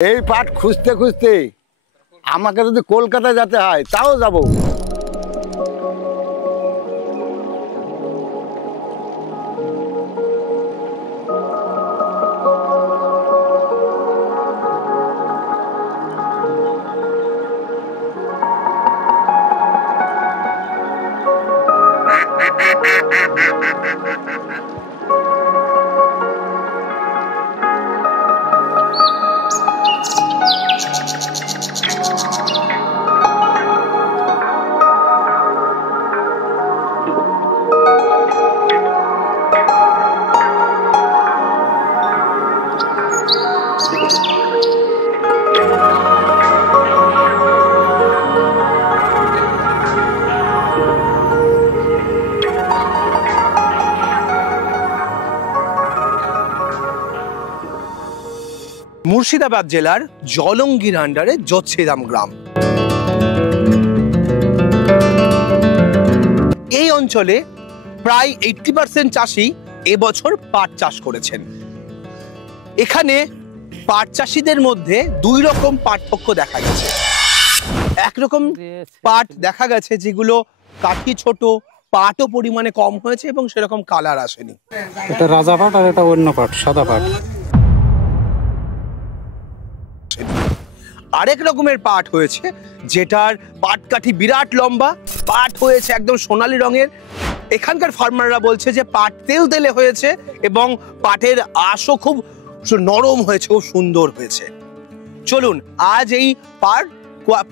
এই পাট খুঁজতে খুঁজতে আমাকে যদি কলকাতা যেতে হয় তাও যাব। মুর্শিদাবাদ জেলার জলঙ্গির আন্ডারে যোচ্ছিদাম গ্রাম। এই অঞ্চলে প্রায় 80% চাষি এবছর পাট চাষ করেছেন। এখানে পাট চাষিদের মধ্যে দুই রকম পার্থক্য দেখা গেছে। একরকম পাট দেখা গেছে যেগুলো কাঠি ছোট, পাটও পরিমাণে কম হয়েছে এবং সেরকম কালার আসেনি। এটা রাজা পাট আর এটা অন্য পাট, সাদা পাট। আরেক রকমের পাট হয়েছে যেটার পাট কাঠি বিরাট লম্বা, পাট হয়েছে একদম সোনালী রঙের। এখানকার ফার্মাররা বলছে যে পাট তেল তেলে হয়েছে এবং পাটের আঁশও খুব নরম হয়েছে, খুব সুন্দর হয়েছে। চলুন আজ এই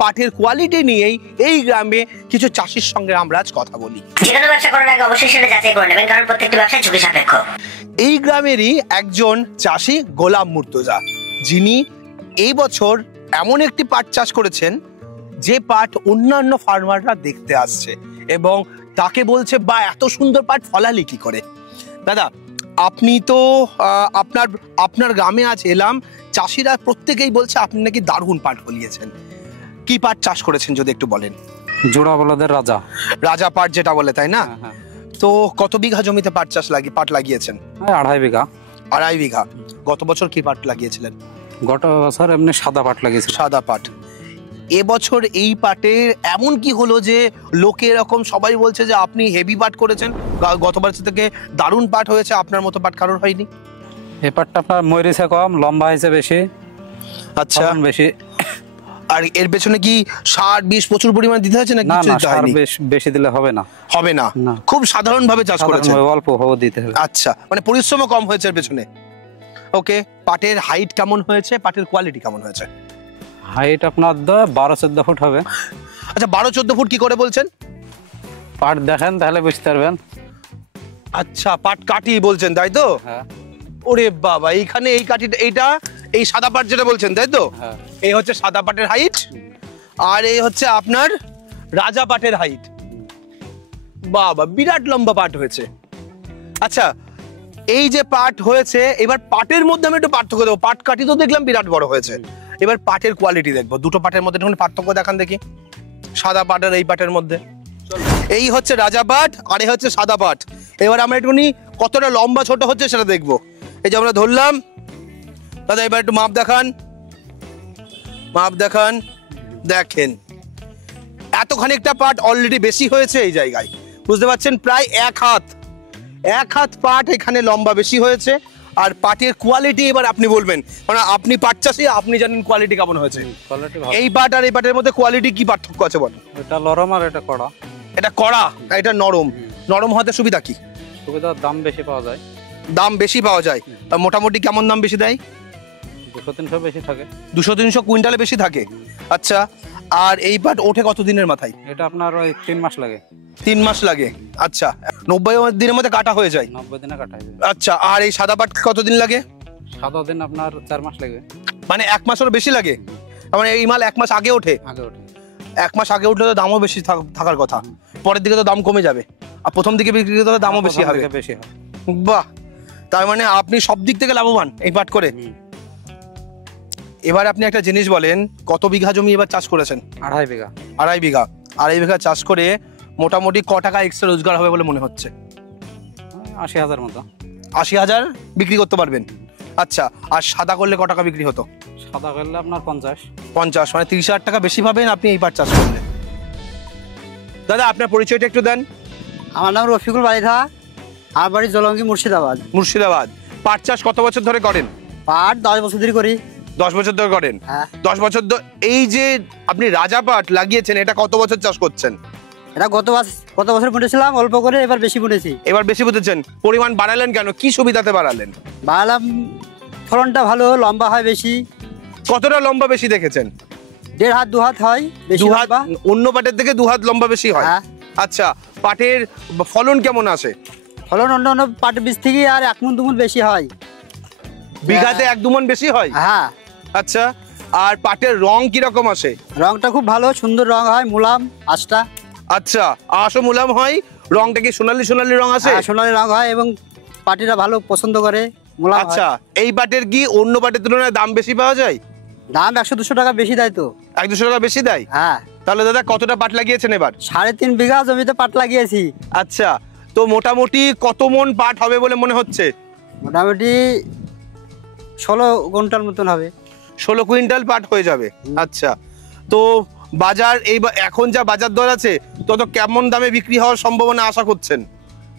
পাটের কোয়ালিটি নিয়েই এই গ্রামে কিছু চাষির সঙ্গে আমরা আজ কথা বলি। যেকোনো ব্যবসা করার আগে অবশ্যই সেটা যাচাই করে নেবেন, কারণ প্রত্যেকটি ব্যবসা ঝুঁকি সাপেক্ষ। এই গ্রামেরই একজন চাষি গোলাম মুর্তজা, যিনি এই বছর এমন একটি পাট চাষ করেছেন যে পাট অন্যান্য ফার্মাররা দেখতে আসছে এবং তাকে বলছে, বা এত সুন্দর পাট ফলালি কি করে? দাদা, আপনি তো আপনার গ্রামে আজ এলাম, চাষিরা প্রত্যেকেই বলছে আপনি নাকি দারুণ পাট ফলিয়েছেন। কি পাট চাষ করেছেন যদি একটু বলেন? জোড়া বলদের রাজা পাট যেটা বলে, তাই না? তো কত বিঘা জমিতে পাট লাগিয়েছেন? 2.5 বিঘা। 2.5 বিঘা। গত বছর কি পাট লাগিয়েছিলেন? গত বছর এমনি সাদা পাট লাগিয়েছিল। সাদা পাট। এবছর এই পাটের এমন কি হলো যে লোকে এরকম সবাই বলছে যে আপনি হেভি পাট করেছেন, গতবার থেকে দারুণ পাট হয়েছে, আপনার মতো পাট কারোর হয়নি? এই পাটটা আপনার মরিচে কম, লম্বা হয়েছে বেশি। আচ্ছা, বেশি। আর এর পেছনে কি সার বিষ প্রচুর পরিমাণ দিতে হয়েছে নাকি? না, সার বেশি দিলে হবে না। হবে না, খুব সাধারণ ভাবে চাষ করেছেন? অল্প দিতে হবে। আচ্ছা, মানে পরিশ্রমও কম হয়েছে এর পেছনে। ওকে, পাটের হাইট কেমন হয়েছে, পাটের কোয়ালিটি কেমন হয়েছে? হাইট আপনার 12-14 ফুট হবে। আচ্ছা, 12-14 ফুট কি করে বলছেন? পাট দেখেন তাহলে বুঝতে পারবেন। আচ্ছা, পাট কাঠি বলছেন তাই তো? হ্যাঁ। ওরে বাবা, এইখানে এই কাঠিটা, এই সাদা পাট যেটা বলছেন তাই তো? হ্যাঁ। এই হচ্ছে সাদা পাটের হাইট, আর এই হচ্ছে আপনার রাজা পাটের হাইট। বাবা, বিরাট লম্বা পাট হয়েছে। আচ্ছা, এই যে পাট হয়েছে, এবার পাটের মধ্যে আমি একটু পার্থক্য দেবো। পাট কাঠি তো দেখলাম বিরাট বড় হয়েছে, এবার পাটের কোয়ালিটি দেখবো। দুটো পাটের মধ্যে একটু পার্থক্য দেখান দেখি, সাদা পাট আর এই পাটের মধ্যে। এই হচ্ছে রাজা পাট আর এই হচ্ছে সাদা পাট। এবার আমরা একটুখানি কতটা লম্বা ছোট হচ্ছে সেটা দেখবো। এই যে আমরা ধরলাম, দাদা এবার একটু মাপ দেখান। দেখেন, এতখানি একটা পাট অলরেডি বেশি হয়েছে এই জায়গায়, বুঝতে পারছেন? প্রায় এক হাত পাট এখানে লম্বা বেশি হয়েছে। আর পাটের কোয়ালিটি এবার আপনি বলবেন, মানে আপনি পাট চাষি, আপনি জানেন কোয়ালিটি কেমন হয়েছে। এই পাট আর এই পাটের মধ্যে কোয়ালিটি কি পার্থক্য আছে বলেন? এটা নরম আর এটা কড়া। এটা কড়া, এটা নরম। নরম হতে সুবিধা কি? সুবিধা দাম বেশি পাওয়া যায়। দাম বেশি পাওয়া যায়। মোটামুটি কেমন দাম বেশি দেয়? 200-300 বেশি থাকে। 200-300 কুইন্টালে বেশি থাকে। আচ্ছা, আর এই পাট ওঠে কত দিনের মাথায়? এটা আপনার ওই 3 মাস লাগে। 3 মাস লাগে। আচ্ছা, 90 দিনের মধ্যে কাটা হয়ে যায়? 90 দিনে কাটা হয়ে যায়। আচ্ছা, আর এই সাদা পাট কতদিন লাগে? সাদা দিন আপনার 4 মাস লাগে। মানে 1 মাসেরও বেশি লাগে। মানে এই মাল 1 মাস আগে ওঠে? 1 মাস আগে উঠলে তো দামও বেশি থাকার কথা, পরের দিকে তো দাম কমে যাবে, আর প্রথম দিকে বিক্রি করতে দামও বেশি হবে। বাহ, তার মানে আপনি সব দিক থেকে লাভবান এই পাট করে। এবার আপনি একটা জিনিস বলেন, কত বিঘা জমি এবার চাষ করেছেন? 2.5 বিঘা। 2.5 বিঘা চাষ করে মোটামুটি ক টাকা এক্সট্রা রোজগার হবে বলে মনে হচ্ছে? 80,000 মতো। 80,000 বিক্রি করতে পারবেন? আচ্ছা, আর সাদা করলে ক টাকা বিক্রি হতো? সাদা করলে আপনার 50। 50, মানে 30,000 টাকা বেশি পাবেন আপনি এই পাট চাষ করলে। দাদা আপনার পরিচয়টা একটু দেন। আমার নাম রফিকুল বাড়িধা, আমার বাড়ি জলঙ্গি মুর্শিদাবাদ। মুর্শিদাবাদ। পাট চাষ কত বছর ধরে করেন? পাট 10 বছর ধরে করি। 10 বছর ধরে করেন? হ্যাঁ। 10 বছর এই যে আপনি রাজা পাট লাগিয়েছেন, এটা কত বছর চাষ করছেন? এটা গত বছর বুনেছিলাম অল্প করে, এবার বেশি বুনেছি। এবার বেশি বুঝেছেন, পরিমাণ বাড়ালেন কেন, কি সুবিধাতে বাড়ালেন? বাড়ালাম, ফলনটা ভালো, লম্বা হয় বেশি। কতটা লম্বা বেশি দেখেছেন? 1.5 হাত 2 হাত হয় বেশি। 2 হাত, অন্য পাটের থেকে 2 হাত লম্বা বেশি হয়। হ্যাঁ। আচ্ছা, পাটের ফলন কেমন আসে? ফলন অন্য পাটের বীজ থেকে আর 1 মণ 2 মণ বেশি হয়। বিঘাতে 1-2 মণ বেশি হয়? হ্যাঁ। আচ্ছা, আর পাটের রং কিরকম আসে? রংটা খুব ভালো, সুন্দর রং হয়, মুলাম আঁশটা। আচ্ছা, আঁশও মুলাম হয়, রংটা কি সোনালী সোনালী রং আসে? সোনালি রং হয় এবং পাটিরা ভালো পছন্দ করে, মুলাম হয়। আচ্ছা, এই পাটের কি অন্য পাটের তুলনায় দাম বেশি পাওয়া যায়? দাম 100-200 টাকা বেশি দেয় তো। 100-200 টাকা বেশি দেয়? হ্যাঁ। তাহলে দাদা কতটা পাট লাগিয়েছেন এবার? 3.5 বিঘা জমিতে পাট লাগিয়েছি। আচ্ছা, তো মোটামুটি কত মণ পাট হবে বলে মনে হচ্ছে? মোটামুটি 16 কুইন্টাল মতন হবে। 16 কুইন্টাল পাট হয়ে যাবে। আচ্ছা, তো বাজার এখন যা বাজার দর আছে, তত কেমন দামে বিক্রি হওয়ার সম্ভাবনা আশা করছেন?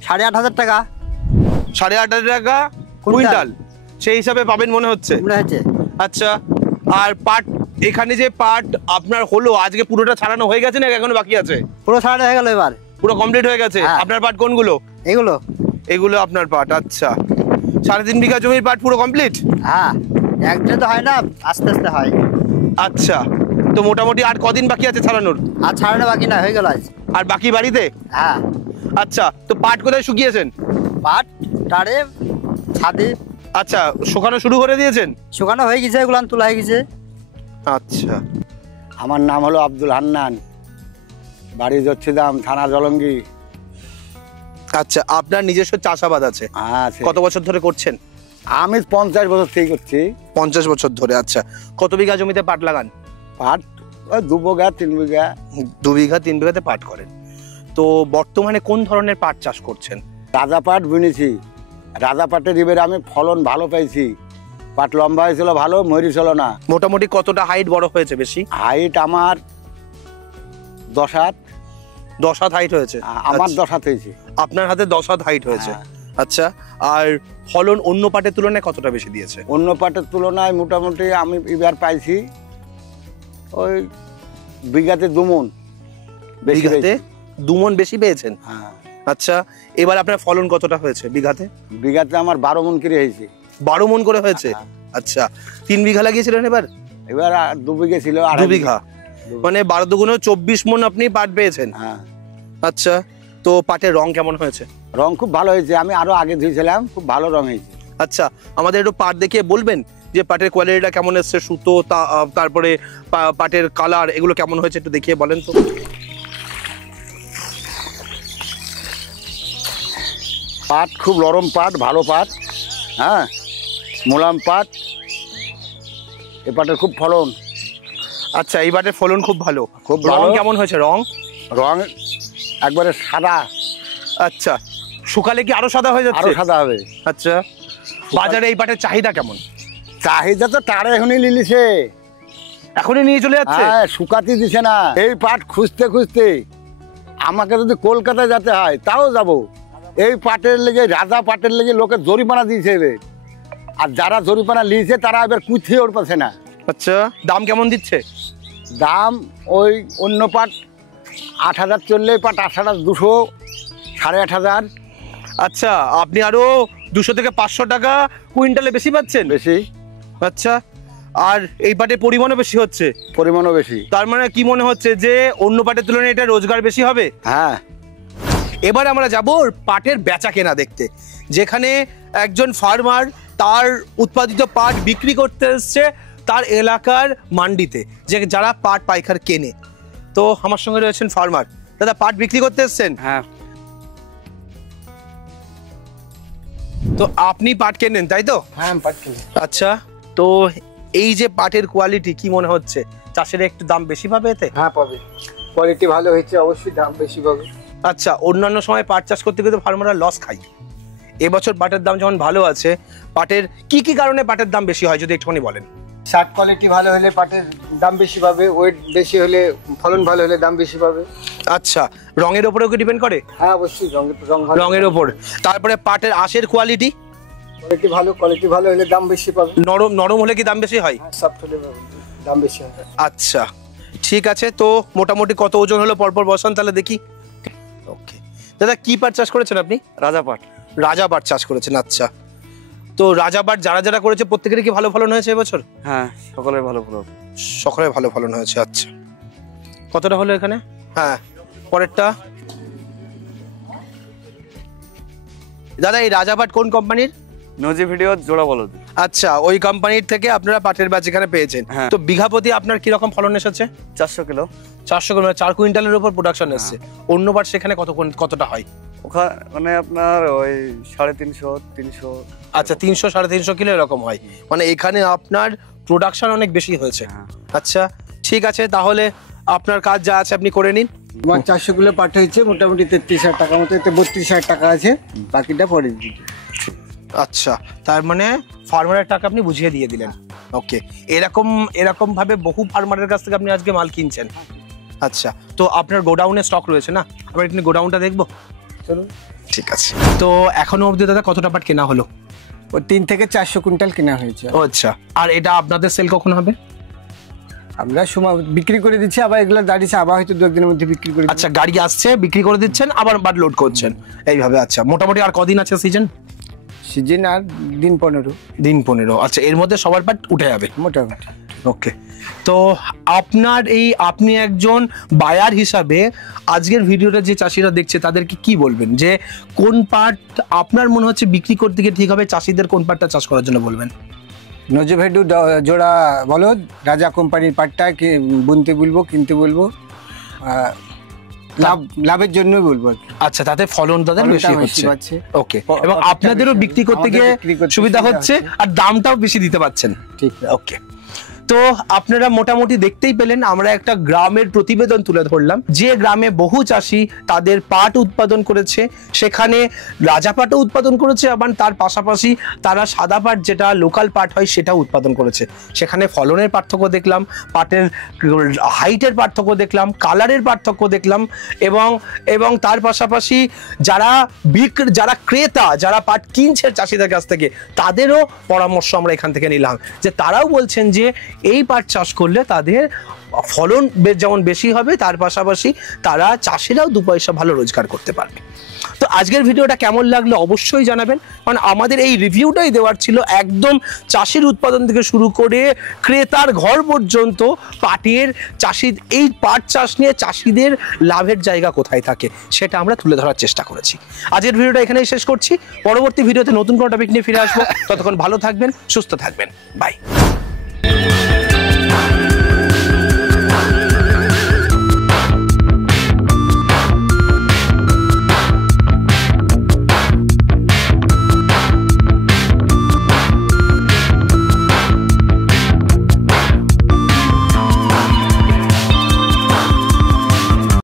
8,500 টাকা। 8,500 টাকা কুইন্টাল সেই হিসাবে পাবেন মনে হচ্ছে? মনে হচ্ছে। আচ্ছা, আর পাট এখানে যে পাট আপনার হলো, আজকে পুরোটা ছাড়ানো হয়ে গেছে না এখনো বাকি আছে? পুরো ছাড়া হয়ে গেল, এবার পুরো কমপ্লিট হয়ে গেছে। হ্যাঁ। আপনার পাট কোনগুলো? এগুলো। এগুলো আপনার পাট। আচ্ছা, 3.5 বিঘা জমির পাট পুরো কমপ্লিট? হ্যাঁ, একদিনে তো হয় না, আস্তে আস্তে হয়। আচ্ছা, তো মোটামুটি আর কদিন বাকি আছে ছাড়ানোর? আর ছাড়ানো বাকি না, হয়ে গেল আজ। আর বাকি বাড়িতে? হ্যাঁ। আচ্ছা, তো পাট কোথায় শুকিয়েছেন? পাট টাড়ে, ছাদে। আচ্ছা, শুকানো শুরু করে দিয়েছেন? শুকানো হয়ে গেছে, এগুলো তোলা হয়ে গেছে। আচ্ছা, আমার নাম হলো আব্দুল হান্নান, বাড়ি দচ্ছিদাম, থানা জলঙ্গি। আচ্ছা, আপনার নিজস্ব চাষাবাদ আছে? হ্যাঁ। কত বছর ধরে করছেন? আমি 50 বছর থেকে করছি। 50 বছর ধরে। আচ্ছা, কত বিঘা জমিতে পাট লাগান? পাট ওই 2 বিঘা 3 বিঘা। 2 বিঘা 3 বিঘাতে পাট করেন। তো বর্তমানে কোন ধরনের পাট চাষ করছেন? রাজা পাট বুনেছি। রাজা পাটের এবারে আমি ফলন ভালো পাইছি। পাট লম্বা হয়েছিল ভালো, মরিছিল না। মোটামুটি কতটা হাইট বড় হয়েছে বেশি? হাইট আমার 10 হাত। 10 হাত হাইট হয়েছে? আমার আচ্ছা, 10 হাত হয়েছে। আপনার হাতে 10 হাত হাইট হয়েছে। হ্যাঁ। আচ্ছা, আর ফলন অন্য পাটের তুলনায় কতটা বেশি দিয়েছে? অন্য পাটের তুলনায় মোটামুটি আমি এবার পাইছি ওই বিঘাতে 2 মণ বেশি বিঘাতে পেয়েছি। 2 মণ বেশি পেয়েছেন? হ্যাঁ। আচ্ছা, এবার আপনার ফলন কতটা হয়েছে বিঘাতে? বিঘাতে আমার 12 মণ করে হয়েছে। 12 মণ করে হয়েছে? হ্যাঁ। আচ্ছা, 3 বিঘা লাগিয়েছিলেন এবার? এবার 2 বিঘা ছিল, 2 বিঘা, মানে 12 দুগুণে 24 মণ আপনি পাট পেয়েছেন। হ্যাঁ। আচ্ছা, তো পাটের রং কেমন হয়েছে? রং খুব ভালো হয়েছে, আমি আরো আগে ধুয়েছিলাম, খুব ভালো রং হয়েছে। আচ্ছা, আমাদের একটু পাট দেখিয়ে বলবেন যে পাটের কোয়ালিটিটা কেমন এসছে, সুতো তারপরে পাটের কালার এগুলো কেমন হয়েছে একটু দেখিয়ে বলেন তো। পাট খুব নরম পাট, ভালো পাট। হ্যাঁ, মোলাম পাট। এ পাটের খুব ফলন। আচ্ছা, এই পাটের ফলন খুব ভালো। খুব রং ভালো। কেমন হয়েছে? রং রং একবারে সাদা। আচ্ছা, শুকালে কি আরো সাদা হয়ে আরো যাচ্ছে? সাদা হবে। আচ্ছা, বাজারে এই পাটের চাহিদা কেমন? চাহিদা তো তারা এখনই লিলিছে। এখনই নিয়ে চলে যাচ্ছে? হ্যাঁ, শুকাতে দিছে না। এই পাট খুঁজতে খুঁজতে আমাকে যদি কলকাতায় যেতে হয় তাও যাব। এই পাটের লেগে, রাজা পাটের লেগে লোকে জরিমানা দিয়েছে এবার। আর যারা জরিমানা নিয়েছে তারা এবার কুথিয়ে ওর পাচ্ছে না। আচ্ছা, দাম কেমন দিচ্ছে? দাম ওই অন্য পাট 8,000 চললে, পাট 8,000, 200, 8,500 আচ্ছা, আপনি আরো 200 থেকে 500 টাকা কুইন্টালে বেশি পাচ্ছেন? বেশি। আচ্ছা, আর এই পাটের পরিমাণও বেশি হচ্ছে? পরিমাণও বেশি। তার মানে কি মনে হচ্ছে যে অন্য পাটের তুলনায় এটা রোজগার বেশি হবে? হ্যাঁ। এবার আমরা যাব পাটের বেচা কেনা দেখতে, যেখানে একজন ফার্মার তার উৎপাদিত পাট বিক্রি করতে এসছে তার এলাকার মান্ডিতে, যে যারা পাট পাইকার কেনে। তো আমার সঙ্গে রয়েছেন ফার্মার। দাদা, পাট বিক্রি করতে এসছেন? হ্যাঁ। তো আপনি পাট কেনেন তাই তো? হ্যাঁ, পাট কিনে। আচ্ছা, তো এই যে পাটের কোয়ালিটি কি মনে হচ্ছে, চাষের একটু দাম বেশি পাবে এতে? হ্যাঁ, পাবে। কোয়ালিটি ভালো হয়েছে, অবশ্যই দাম বেশি পাবে। আচ্ছা, অন্যান্য সময় পাট চাষ করতে গিয়ে ফার্মাররা লস খায়। এবছর পাটের দাম যেমন ভালো আছে, পাটের কি কি কারণে পাটের দাম বেশি হয় যদি একটুখানি বলেন। শার্ট কোয়ালিটি ভালো হলে পাটের দাম বেশি পাবে, ওয়েট বেশি হলে ফলন ভালো হলে দাম বেশি পাবে। আচ্ছা, রঙের ওপরেও কি ডিপেন্ড করে? হ্যাঁ অবশ্যই, রং ভালো, রঙের ওপর। তারপরে পাটের আঁশের কোয়ালিটি? কোয়ালিটি ভালো হলে দাম বেশি পাবে। নরম নরম হলে কি দাম বেশি হয়? সফট হলে দাম বেশি হবে। আচ্ছা ঠিক আছে, তো মোটামুটি কত ওজন হলো পরপর বসান তাহলে দেখি। ওকে দাদা, কি পাট চাষ করেছেন আপনি? রাজা পাট। রাজা পাট চাষ করেছেন, আচ্ছা। তো রাজা পাট যারা যারা করেছে প্রত্যেকেরই কি ভালো ফলন হয়েছে এবছর? হ্যাঁ, সকলের ভালো ফলন। সকলের ভালো ফলন হয়েছে, আচ্ছা। কতটা হলো এখানে? হ্যাঁ, পরেরটা। দাদা এই রাজা পাট কোন কোম্পানির? নজি ভিডিও জোড়া বলদ। আচ্ছা, ওই কোম্পানির থেকে আপনারা পাটের ব্যাচ এখানে পেয়েছেন। হ্যাঁ। তো বিঘা প্রতি আপনার কি রকম ফলন এসেছে? 400 কিলো। 400 কিলো, 4 কুইন্টালের উপর প্রোডাকশন এসেছে। অন্য বার সেখানে কতটা হয়? ওখানে আপনার ওই 350 300। আচ্ছা, 300 350 কিলো এরকম হয়, মানে এখানে আপনার প্রোডাকশন অনেক বেশি হয়েছে। আচ্ছা ঠিক আছে, তাহলে আপনার কাজ যা আছে আপনি করে নিন। আমার 400 কিলো পাট হয়েছে মোটামুটি 33,000 টাকা মতো, এতে 32,000 টাকা আছে, বাকিটা পরে দিচ্ছি। আচ্ছা, তার মানে ফার্মারের টাকা আপনি বুঝিয়ে দিয়ে দিলেন। ওকে, এরকম ভাবে বহু ফার্মারের কাছ থেকে আপনি আজকে মাল কিনছেন। আচ্ছা, তো আপনার গোডাউনে স্টক রয়েছে না? আমরা একটু গোডাউনটা দেখবো, চলুন। ঠিক আছে। তো এখনো অবধি দাদা কতটা পাট কেনা হলো? ও 3 থেকে 400 কুইন্টাল কেনা হয়েছে। ও আচ্ছা, আর এটা আপনাদের সেল কখন হবে? আমরা সময় বিক্রি করে দিচ্ছি, আবার এগুলো দাঁড়িয়েছে, আবার হয়তো 2 একদিনের মধ্যে বিক্রি করে। আচ্ছা, গাড়ি আসছে, বিক্রি করে দিচ্ছেন, আবার বাদ লোড করছেন এইভাবে। আচ্ছা, মোটামুটি আর কদিন আছে সিজন? সিজন আর দিন 15। দিন 15। আচ্ছা, এর মধ্যে সবার পাট উঠে যাবে মোটামুটি। ওকে, তো আপনি একজন বায়ার হিসাবে আজকের ভিডিওটা যে চাষিরা দেখছে তাদেরকে কি বলবেন, যে কোন পাট আপনার মনে হচ্ছে বিক্রি করতে গিয়ে ঠিক হবে, চাষিদের কোন পাটটা চাষ করার জন্য বলবেন? নজভেডু জোড়া বলদ রাজা কোম্পানির পাটটা বুনতে বলবো, কিনতে বলবো, লাভের জন্যই বলবো। আচ্ছা, তাতে ফলন তাদের বেশি হচ্ছে। ওকে, এবং আপনাদেরও বিক্রি করতে গিয়ে সুবিধা হচ্ছে, আর দামটাও বেশি দিতে পারছেন। ঠিক। ওকে, তো আপনারা মোটামুটি দেখতেই পেলেন, আমরা একটা গ্রামের প্রতিবেদন তুলে ধরলাম, যে গ্রামে বহু চাষি তাদের পাট উৎপাদন করেছে, সেখানে রাজা পাটও উৎপাদন করেছে, আবার তার পাশাপাশি তারা সাদা পাট যেটা লোকাল পাট হয় সেটাও উৎপাদন করেছে। সেখানে ফলনের পার্থক্য দেখলাম, পাটের হাইটের পার্থক্য দেখলাম, কালারের পার্থক্য দেখলাম, এবং তার পাশাপাশি যারা ক্রেতা, যারা পাট কিনছে চাষিদের কাছ থেকে, তাদেরও পরামর্শ আমরা এখান থেকে নিলাম, যে তারাও বলছেন যে এই পাট চাষ করলে তাদের ফলন যেমন বেশি হবে, তার পাশাপাশি তারা চাষিরাও 2 পয়সা ভালো রোজগার করতে পারবে। তো আজকের ভিডিওটা কেমন লাগলো অবশ্যই জানাবেন, কারণ আমাদের এই রিভিউটাই দেওয়ার ছিল একদম চাষির উৎপাদন থেকে শুরু করে ক্রেতার ঘর পর্যন্ত পাটের এই পাট চাষ নিয়ে চাষিদের লাভের জায়গা কোথায় থাকে সেটা আমরা তুলে ধরার চেষ্টা করেছি। আজকের ভিডিওটা এখানেই শেষ করছি, পরবর্তী ভিডিওতে নতুন কোনো টপিক নিয়ে ফিরে আসবো। ততক্ষণ ভালো থাকবেন, সুস্থ থাকবেন, বাই।